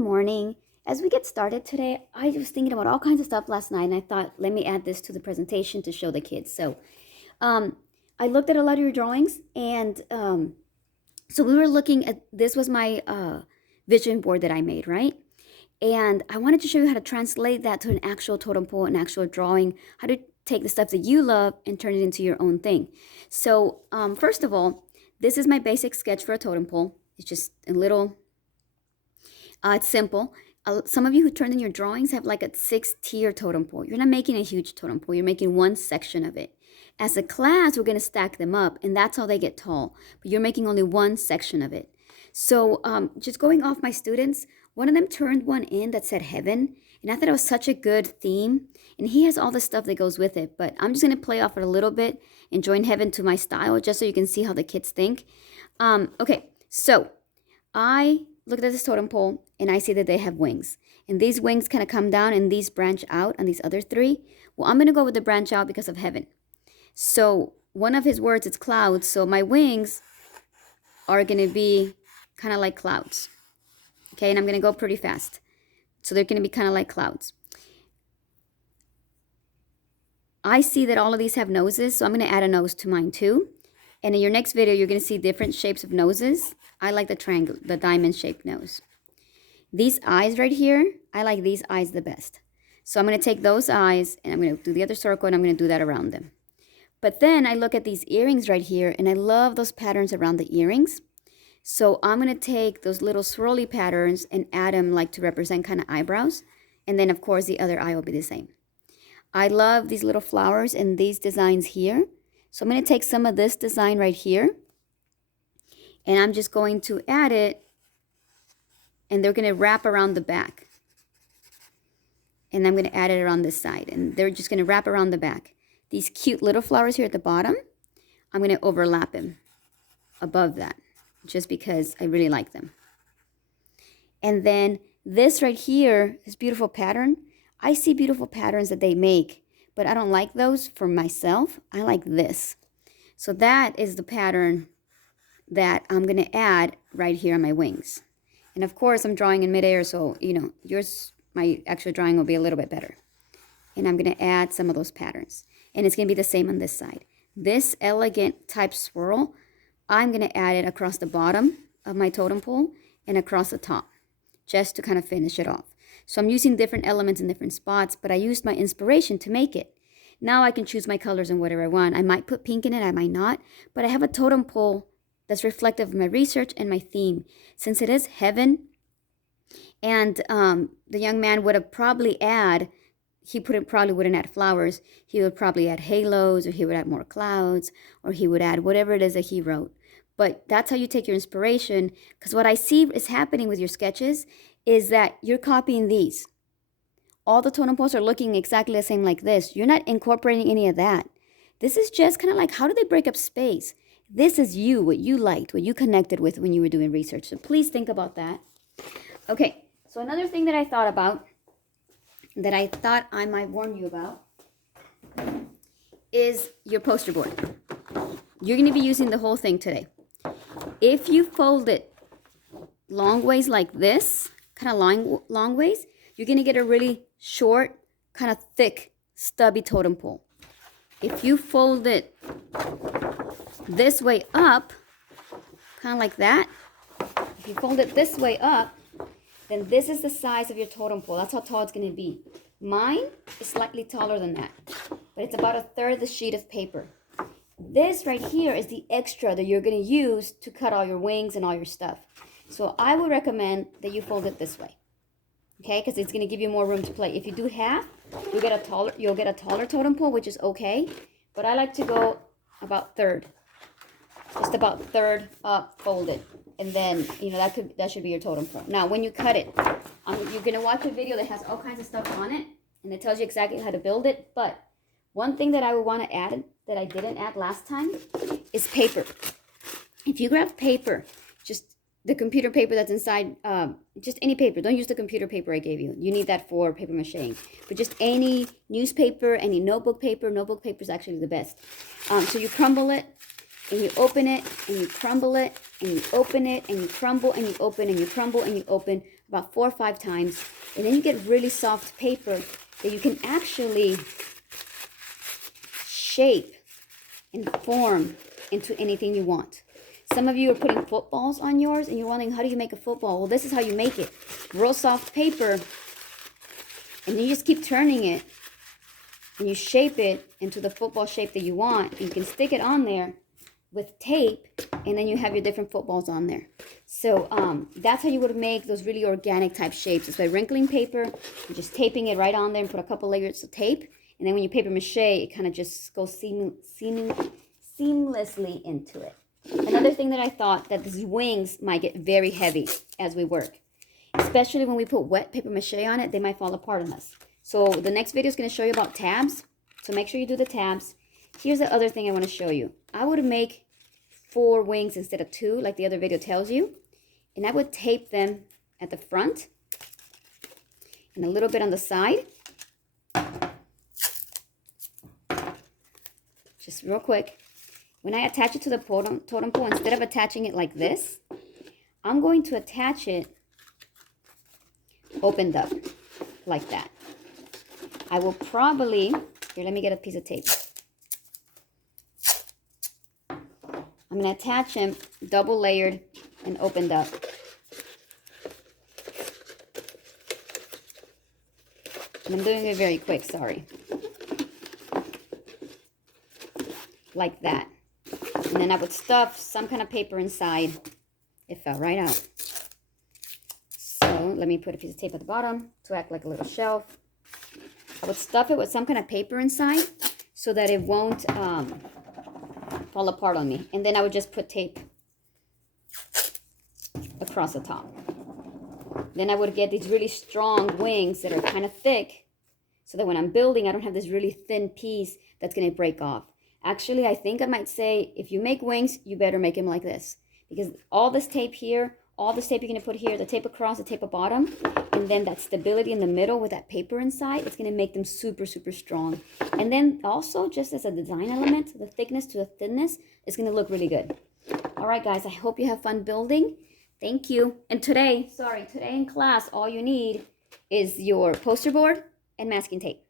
morning. As we get started today, I was thinking about all kinds of stuff last night, and I thought, let me add this to the presentation to show the kids. So, um, I looked at a lot of your drawings, and so we were looking at this was my vision board that I made, right? And I wanted to show you how to translate that to an actual totem pole, an actual drawing, how to take the stuff that you love and turn it into your own thing. So, first of all, this is my basic sketch for a totem pole. It's just a little it's simple. Some of you who turned in your drawings have like a 6-tier totem pole. You're not making a huge totem pole. You're making one section of it. As a class, we're going to stack them up, and that's how they get tall. But you're making only one section of it. So just going off my students, one of them turned one in that said heaven, and I thought it was such a good theme. And he has all the stuff that goes with it, but I'm just going to play off it a little bit and join heaven to my style just so you can see how the kids think. Okay, so I looked at this totem pole and I see that they have wings. And these wings kind of come down and these branch out on these other three. Well, I'm going to go with the branch out because of heaven. So one of his words is clouds. So my wings are going to be kind of like clouds. Okay, and I'm going to go pretty fast. So they're going to be kind of like clouds. I see that all of these have noses, so I'm going to add a nose to mine too. And in your next video, you're going to see different shapes of noses. I like the triangle, the diamond-shaped nose. These eyes right here, I like these eyes the best. So I'm going to take those eyes, and I'm going to do the other circle, and I'm going to do that around them. But then I look at these earrings right here, and I love those patterns around the earrings. So I'm going to take those little swirly patterns and add them like to represent kind of eyebrows. And then, of course, the other eye will be the same. I love these little flowers and these designs here. So I'm going to take some of this design right here, and I'm just going to add it, and they're going to wrap around the back. And I'm going to add it around this side, and they're just going to wrap around the back. These cute little flowers here at the bottom, I'm going to overlap them above that, just because I really like them. And then this right here, this beautiful pattern, I see beautiful patterns that they make, but I don't like those for myself. I like this. So that is the pattern that I'm going to add right here on my wings. And of course, I'm drawing in midair, so, my actual drawing will be a little bit better. And I'm going to add some of those patterns. And it's going to be the same on this side. This elegant type swirl, I'm going to add it across the bottom of my totem pole and across the top, just to kind of finish it off. So I'm using different elements in different spots, but I used my inspiration to make it. Now I can choose my colors and whatever I want. I might put pink in it, I might not, but I have a totem pole that's reflective of my research and my theme. Since it is heaven, and the young man would have probably probably wouldn't add flowers. He would probably add halos, or he would add more clouds, or he would add whatever it is that he wrote. But that's how you take your inspiration, because what I see is happening with your sketches is that you're copying these. All the totem poles are looking exactly the same like this. You're not incorporating any of that. This is just kind of like, how do they break up space? This is you, what you liked, what you connected with when you were doing research. So please think about that. Okay, so another thing that I thought about, that I thought I might warn you about, is your poster board. You're going to be using the whole thing today. If you fold it long ways like this, kind of long ways, you're going to get a really short, kind of thick, stubby totem pole. If you fold it this way up, kind of like that, if you fold it this way up, then this is the size of your totem pole. That's how tall it's going to be. Mine is slightly taller than that, but it's about a third of the sheet of paper. This right here is the extra that you're going to use to cut all your wings and all your stuff. So I would recommend that you fold it this way, okay? Because it's going to give you more room to play. If you do half, you'll get a taller totem pole, which is okay. But I like to go about third, just about third up, fold it, and then that should be your totem pole. Now, when you cut it, you're going to watch a video that has all kinds of stuff on it, and it tells you exactly how to build it. But one thing that I would want to add that I didn't add last time is paper. If you grab paper, just the computer paper that's inside, just any paper. Don't use the computer paper I gave you. You need that for paper mache. But just any newspaper, any notebook paper. Notebook paper is actually the best. So you crumble it, and you open it, and you crumble it, and you open it, and you crumble, and you open, and you crumble, and you open about 4 or 5 times. And then you get really soft paper that you can actually shape and form into anything you want. Some of you are putting footballs on yours, and you're wondering, how do you make a football? Well, this is how you make it. Real soft paper, and you just keep turning it, and you shape it into the football shape that you want. And you can stick it on there with tape, and then you have your different footballs on there. So that's how you would make those really organic type shapes. It's by wrinkling paper, and just taping it right on there, and put a couple layers of tape. And then when you paper mache, it kind of just goes seamlessly into it. Another thing that I thought, that these wings might get very heavy as we work. Especially when we put wet paper mache on it, they might fall apart on us. So the next video is going to show you about tabs. So make sure you do the tabs. Here's the other thing I want to show you. I would make 4 wings instead of 2, like the other video tells you. And I would tape them at the front and a little bit on the side. Just real quick. When I attach it to the totem pole, instead of attaching it like this, I'm going to attach it opened up like that. I will probably, here, let me get a piece of tape. I'm going to attach them double layered and opened up. And I'm doing it very quick, sorry. Like that. And then I would stuff some kind of paper inside. It fell right out. So let me put a piece of tape at the bottom to act like a little shelf. I would stuff it with some kind of paper inside so that it won't fall apart on me. And then I would just put tape across the top. Then I would get these really strong wings that are kind of thick, so that when I'm building, I don't have this really thin piece that's going to break off. Actually, I think I might say, if you make wings, you better make them like this. Because all this tape here, all this tape you're going to put here, the tape across, the tape at bottom, and then that stability in the middle with that paper inside, it's going to make them super, super strong. And then also, just as a design element, the thickness to the thinness, it's going to look really good. All right, guys, I hope you have fun building. Thank you. And today in class, all you need is your poster board and masking tape.